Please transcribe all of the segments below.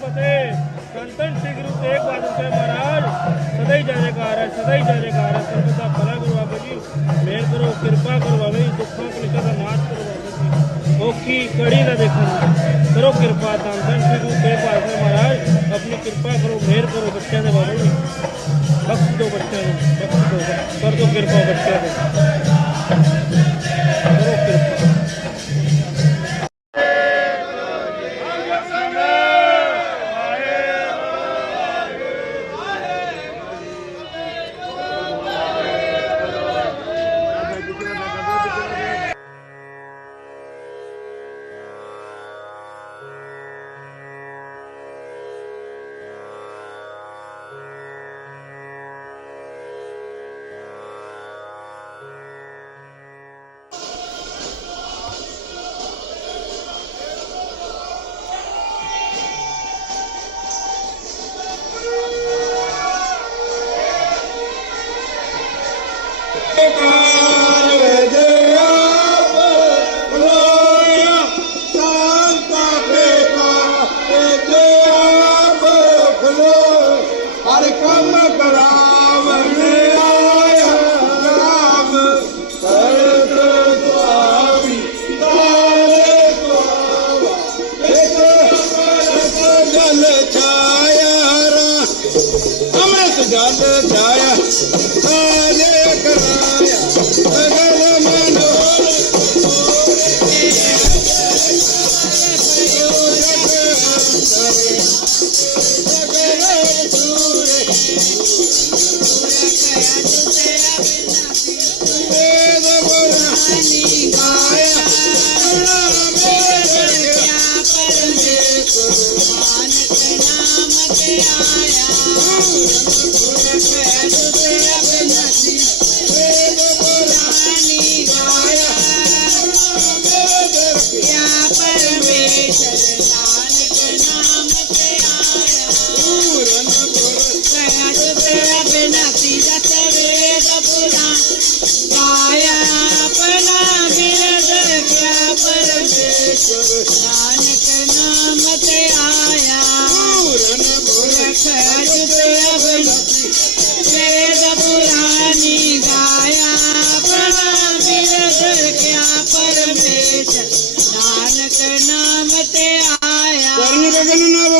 ਫਤਿਹ ਧੰਨ ਸ੍ਰੀ ਗੁਰੂ ਤੇਗ ਬਹਾਦਰ ਸਾਹਿਬ ਮਹਾਰਾਜ ਸਦਾ ਹੀ ਜੈਕਾਰ ਹੈ ਸਦਾ ਹੀ ਜੈਕਾਰ ਹੈ ਸਰਬਤ ਦਾ ਭਲਾ ਗੁਰੂ ਬਾਬਾ ਜੀ ਮਿਹਰ ਕਰੋ ਕਿਰਪਾ ਕਰੋ ਦੁੱਖਾਂ ਕਲੇਸ਼ਾਂ ਦਾ ਨਾਸ਼ ਕਰੋ ਔਖੀ ਕੜੀ ਦਾ ਦੇਖਣ ਕਰੋ ਕਿਰਪਾ ਧੰਨ ਸ੍ਰੀ ਗੁਰੂ ਤੇਗ ਬਹਾਦਰ ਸਾਹਿਬ ਮਹਾਰਾਜ ਆਪਣੀ ਕਿਰਪਾ ਕਰੋ ਮਿਹਰ ਕਰੋ ਬੱਚਿਆਂ ਦੇ ਬਾਬਾ ਜੀ ਬਖਸ਼ ਦਿਓ ਬੱਚਿਆਂ ਨੂੰ ਬਖਸ਼ ਦਿਓ ਕਰ ਦਿਓ ਕਿਰਪਾ ਬੱਚਿਆਂ ਦੇ ਕਰੋ ਕਿਰਪਾ ਹਰ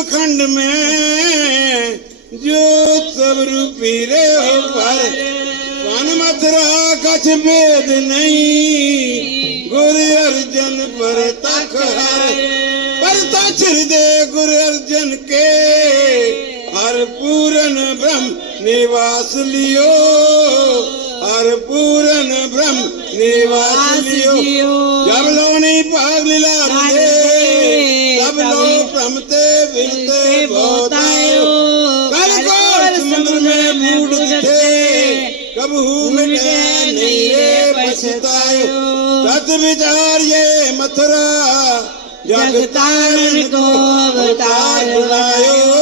गगन नवखंड में जो सब रूपी रे हो पर वन मथुरा कछ भेद नहीं गुरु अर्जन पर तख है पर तछ हृदय गुरु अर्जन के हर पूरन ब्रह्म निवास लियो हर पूरन ब्रह्म निवास लियो जब लो नहीं भाग लीला रे तब लो भ्रमते विरते बहुत आयो कल को समुद्र में बूढ़ दिखे कबहू मिटे नहीं रे पछतायो तत् विचार ये मथुरा जगतारण को अवतार बुलायो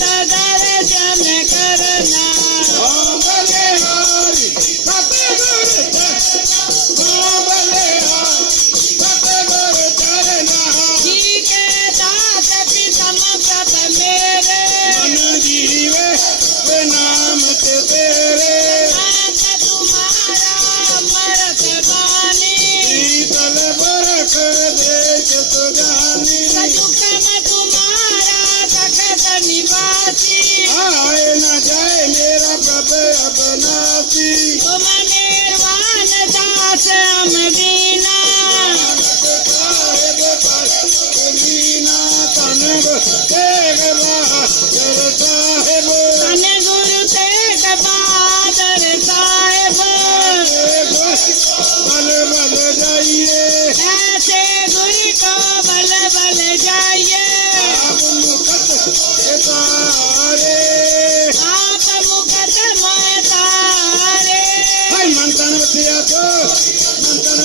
ತಗರ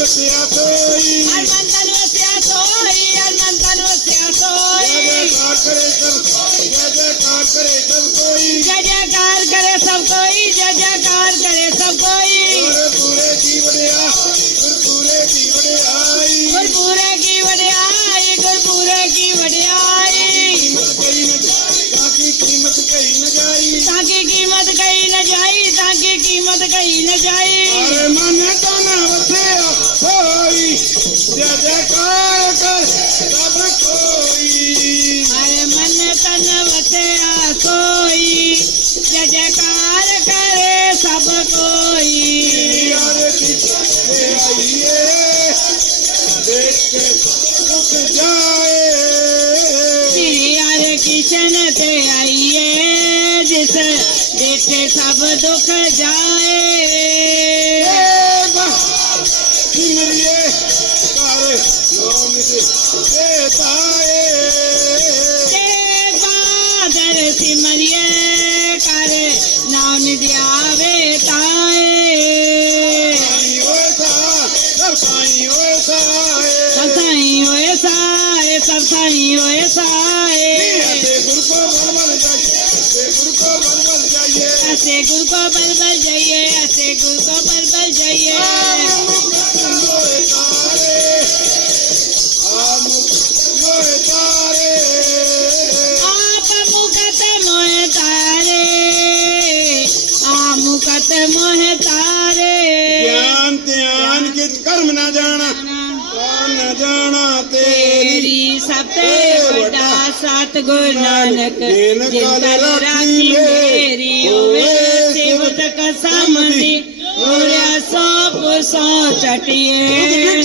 جئي سڀ ڪوئي جئي ڪار ڪري سڀ ڪوئي جئي ڪار ڪري સિમરિયે કરે નામ દ્યાવે તા ਮੋਹ ਤਾਰੇ। ਗਿਆਨ ਧਿਆਨ ਕਿਤ ਕਰਮ ਨਾ ਜਾਣਾ ਕੌਣ ਨਾ ਜਾਣਾ ਤੇਰੀ ਸਤੇ ਵਡਾ ਸਤ ਗੁਰ ਨਾਨਕ ਜਿਨ ਕਲ ਰਾਖੀ ਮੇਰੀ ਹੋਵੇ ਸਿਵਤ ਕਸਮ ਦੀ ਹੋਰਿਆ ਸੋਪ ਸੋ ਚਟਿਏ।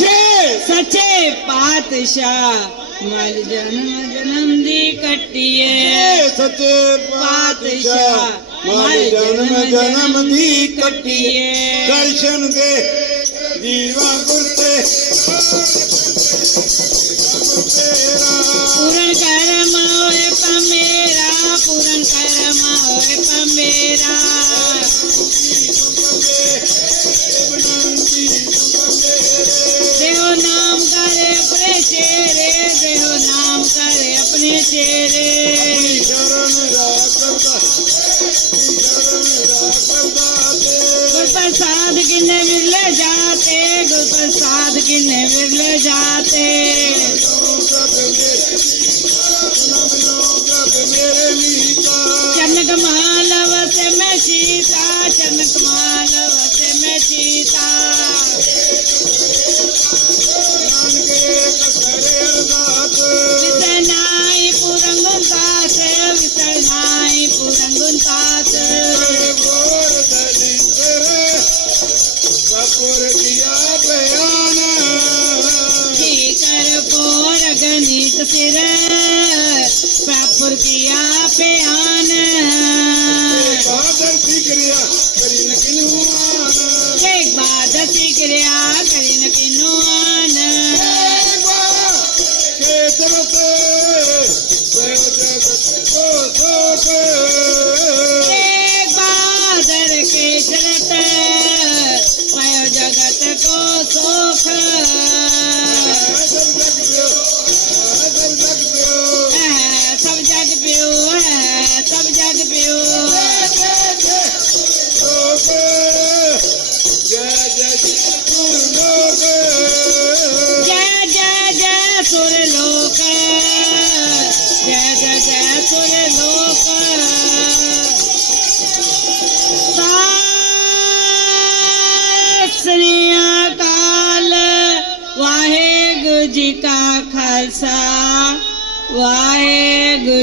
ਸੱਚੇ ਪਾਤਸ਼ਾਹ ਮਰ ਜਨਮ ਜਨਮ ਦੀ ਕੱਟੀਏ। ਸੱਚੇ ਪਾਤਸ਼ਾਹ ਮਨ ਜਨਮ ਜਨਮ ਦੀ ਕੱਟੀਏ। ਦਰਸ਼ਨ ਦੇ ਜੀਵਾ ਗੁਰ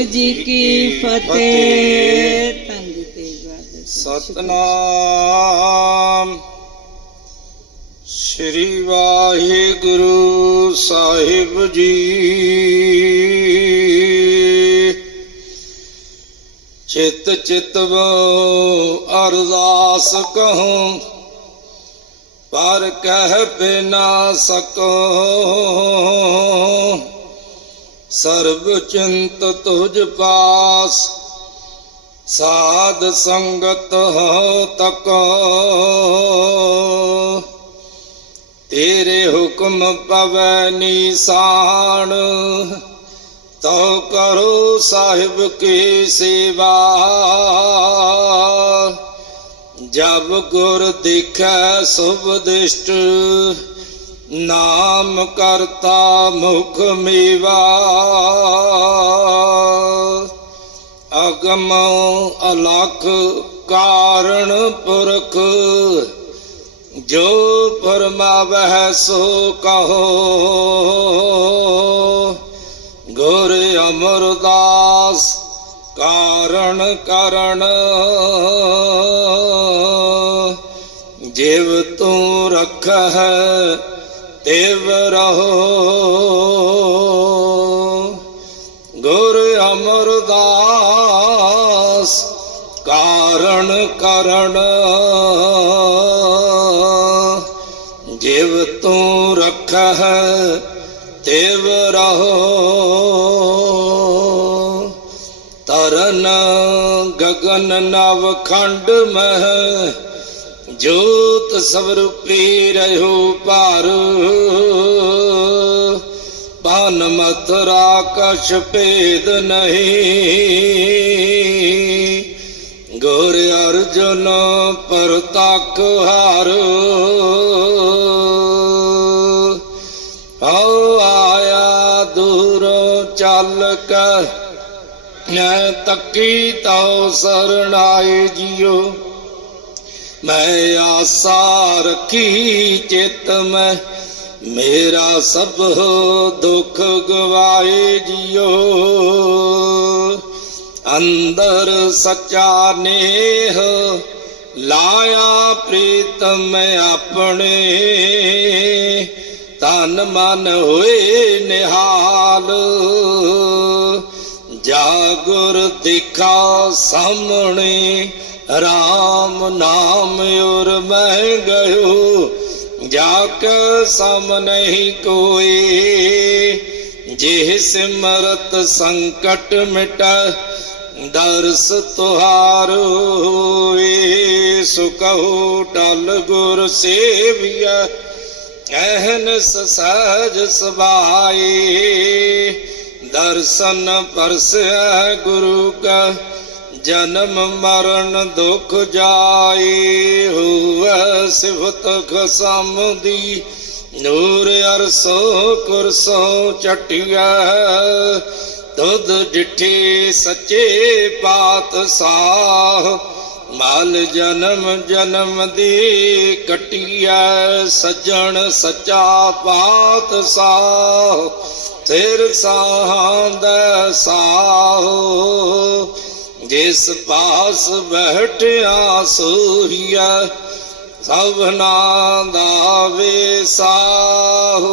ਜੀ ਕੀ ਫਤਿਹ। ਤੰਗ ਤੇ ਬਹਾਦਰ ਸਤਨਾਮ। ਸ੍ਰੀ ਵਾਹਿਗੁਰੂ ਸਾਹਿਬ ਜੀ। ਚਿਤ ਚਿਤਵ ਅਰਦਾਸ ਕਹੂੰ ਪਰ ਕਹਿ ਬਿਨਾ ਸਕੋ ਸਰਬ ਚਿੰਤ ਤੁਝ ਪਾਸ, ਸਾਧ ਸੰਗਤ ਹੋ ਤੱਕ। ਤੇਰੇ ਹੁਕਮ ਪਵੈ ਨਿਸਾਨ, ਤਉ ਕਰੋ ਸਾਹਿਬ ਕੀ ਸੇਵਾ। ਜਬ ਗੁਰ ਦੇਖੈ ਸੁਭ ਦਿਸ਼ਟ ਨਾਮ ਕਰਤਾ ਮੁਖ ਮੇਵਾ। ਅਗਮ ਅਲਖ ਕਾਰਣ ਪੁਰਖ, ਜੋ ਫਰਮਾਵਹਿ ਸੋ ਕਹੋ। ਗੁਰ ਅਮਰਦਾਸ ਕਾਰਣ ਕਰਣ ਜਿਵ ਤੂੰ ਰਖਹਿ ਦੇਵ ਰਹੋ। ਗੁਰ ਅਮਰਦਾਸ ਕਾਰਣ ਕਰਣ ਜਿਵ ਤੂੰ ਰਖਹਿ ਦੇਵ ਰਹੋ। ਤਰਨ ਗਗਨ ਨਵ ਖੰਡ ਮਹਿ ਜੋਤ ਸਵਰੂਪੀ ਰਹਿਓ ਭਾਰ। ਪਾਨ ਮਥੁਰਾ ਕਛ ਭੇਦ ਨਹੀਂ। ਗੁਰ ਅਰਜਨ ਪਰਤਕ ਹਾਰ। ਆਓ ਆਇਆ ਦੂਰੋਂ ਚੱਲ ਕੇ। ਮੈਂ ਤੱਕੀ ਤਉ ਸਰਣਾਏ ਜਿਉ। ਮੈਂ ਆਸਾ ਰੱਖੀ ਚਿਤ ਮੈਂ, ਮੇਰਾ ਸਭ ਦੁੱਖ ਗਵਾਏ ਜਿਉ। ਅੰਦਰ ਸੱਚਾ ਨੇਹ ਲਾਇਆ ਪ੍ਰੀਤਮ ਆਪਣੇ ਤਨ ਮਨ ਹੋਏ ਨਿਹਾਲ। ਜਾਗੁਰ ਦਿਖਾ ਸਾਹਮਣੇ RAM ਨਾਮ ਉਰ ਮੈਂ ਗਇਓ ਜਾ ਕੇ ਸਮ ਨਹੀਂ ਕੋਈ। ਜਿਹ ਸਿਮਰਤ ਸੰਕਟ ਮਿਟ, ਦਰਸ ਤੁਹਾਰ ਹੋਏ ਸੁਕਹੁ ਟਲ ਗੁਰ ਸੇਵੀਐ ਅਹਨਸ ਸਹਜ ਸਬਾਈ। ਦਰਸ਼ਨ ਪਰਸੈ ਗੁਰੂ ਕਾ ਜਨਮ ਮਰਨ ਦੁਖ ਜਾਏ, ਹੋਵੈ ਸਿਫਤ ਖਸਮ ਦੀ ਨੂਰ ਅਰਸੋ ਕੁਰਸੋ ਚਟਿਆ ਤੁਧ ਡਿਠੇ ਸੱਚੇ ਪਾਤਸ਼ਾਹ। ਮਾਲ ਜਨਮ ਜਨਮ ਦੀ ਕਟਿਆ ਸੱਜਣ ਸੱਚਾ ਪਾਤਸ਼ਾਹ। ਤੇਰ ਸਾਹੰਦ ਸਾਹੋ। ਜਿਸ ਪਾਸ ਬੈਠਿਆ ਸੋਹੀਆ ਸਭਨਾ ਦਾ ਵਿਸਾਹੋ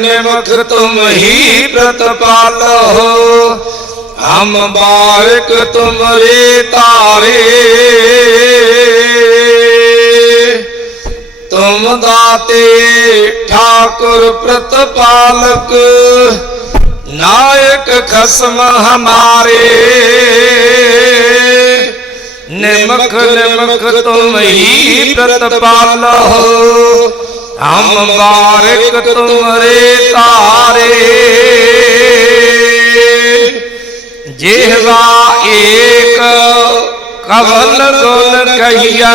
ਨਿਮਖ ਤੁਮ ਹੀ ਪ੍ਰਤਪਾਲੋ ਹਮ ਬਾਰਿਕ ਤੁਮਰੇ ਤਾਰੇ ਤੁਮ ਦਾਤੇ ਠਾਕੁਰ ਪ੍ਰਤਪਾਲਕ। ਨਾਇਕ ਖਸਮ ਹਮਾਰੇ। ਨਿਮਖ ਨਿਮਖ ਤੁਮ ਹੀ ਪ੍ਰਤਪਾਲੋ ਹਮ ਬਾਰਿਕ ਤੁਮਰੇ ਤਾਰੇ। ਜਿਹਵਾ ਏਕ ਕਵਲ ਗੁਣ ਕਹੀਆ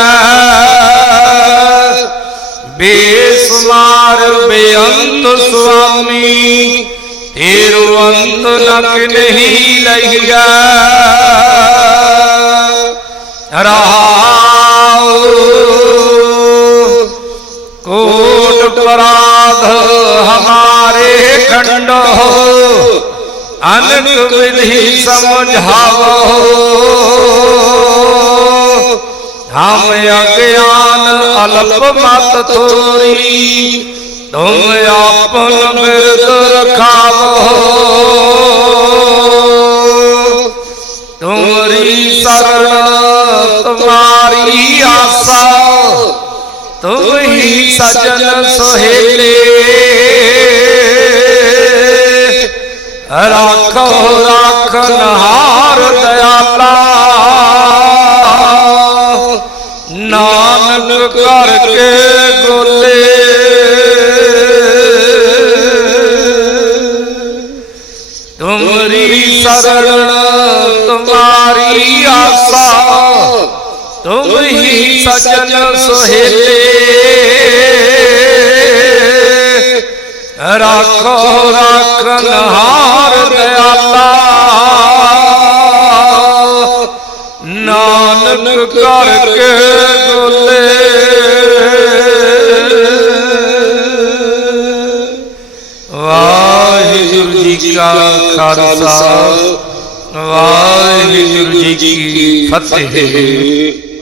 ਬੇਸਮਾਰ ਬੇਅੰਤ ਸੁਆਮੀ ਏਰੋ ਅੰਤ ਨ ਕਿਨਹੀ ਲਈਆ ਰਹਾਉ ਕੋਟ ਪਰਾਧ ਹਮਾਰੇ ਖੰਡੋ ਅਨਕ ਵਿਧि ਸਮਝਾਵੋ। ਹਮ ਅਗਿਆਨ ਅਲਪ ਮਤ ਥੋਰੀ, ਤੁਮ ਆਪਨ ਬਿਰਦ ਰਖਾਵੋ। ਤੁਮਰੀ ਸਜਨ ਸੁਹੇਲੇ। ਰਾਖੋ ਰਾਖਨ ਹਾਰ ਦਇਆਲਾ। ਨਾਨਕ ਹੀ ਸਜਨ ਸੁਹੇਲੇ। ਰਾਖੋ ਰਾਖਨ ਹਾਰ ਦਇਆਲਾ ਨਾਨਕ ਕਰਕੇ ਗੋਲੇ ਵਾਹਿਗੁਰੂ ਜੀ ਕਾ ਖਾਲਸਾ। ਵਾਹਿਗੁਰੂ ਜੀ ਕੀ ਫਤਿਹ।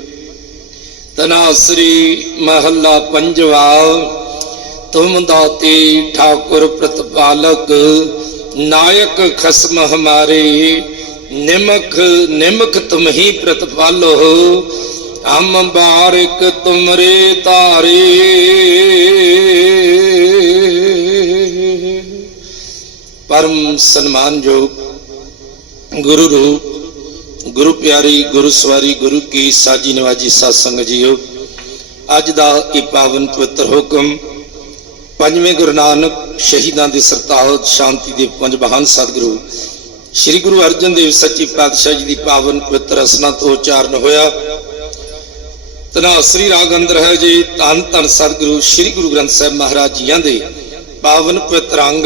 ਤਨਾਸਰੀ ਮਹੱਲਾ ਪੰਜਵਾ ਤੁਮ ਦਾਤੇ ਠਾਕੁਰ ਪ੍ਰਤਪਾਲਕ, ਨਾਇਕ ਖਸਮ ਹਮਾਰੇ ਨਿਮਕ ਨਿਮਕ ਤੁਮ ਹੀ ਪ੍ਰਤਪਾਲੋ, ਹਮ ਬਾਰਿਕ ਤੁਮਰੇ ਤਾਰੇ ਪਰਮ ਸਨਮਾਨਯੋਗ ਗੁਰੂ ਰੂਪ ਗੁਰੂ ਪਿਆਰੀ, ਗੁਰੂ ਸਵਾਰੀ, ਗੁਰੂ ਕੀ ਸਾਜੀ ਨਵਾਜੀ ਸਾਧ ਸੰਗਤ ਜੀਓ, ਅੱਜ ਦਾ ਇਹ ਪਾਵਨ ਪਵਿੱਤਰ ਹੁਕਮ ਪੰਜਵੇਂ ਗੁਰੂ ਨਾਨਕ ਸ਼ਹੀਦਾਂ ਦੇ ਸਰਤਾਜ ਸ਼ਾਂਤੀ ਦੇ ਪੰਜ ਮਹਾਨ ਸਤਿਗੁਰੂ, ਸ੍ਰੀ ਗੁਰੂ ਅਰਜਨ ਦੇਵ ਸੱਚੇ ਪਾਤਸ਼ਾਹ ਜੀ ਦੀ ਪਾਵਨ ਪਵਿੱਤਰ ਰਸਨਾ ਤੋਂ ਉਚਾਰਨ ਹੋਇਆ। ਤਨਾਸਰੀ ਰਾਗ ਅੰਦਰ ਹੈ ਜੀ, ਧੰਨ ਧੰਨ ਸਤਿਗੁਰੂ, ਸ੍ਰੀ ਗੁਰੂ ਗ੍ਰੰਥ ਸਾਹਿਬ ਮਹਾਰਾਜ ਜੀਆਂ ਦੇ ਪਾਵਨ ਪਵਿੱਤਰ ਅੰਗ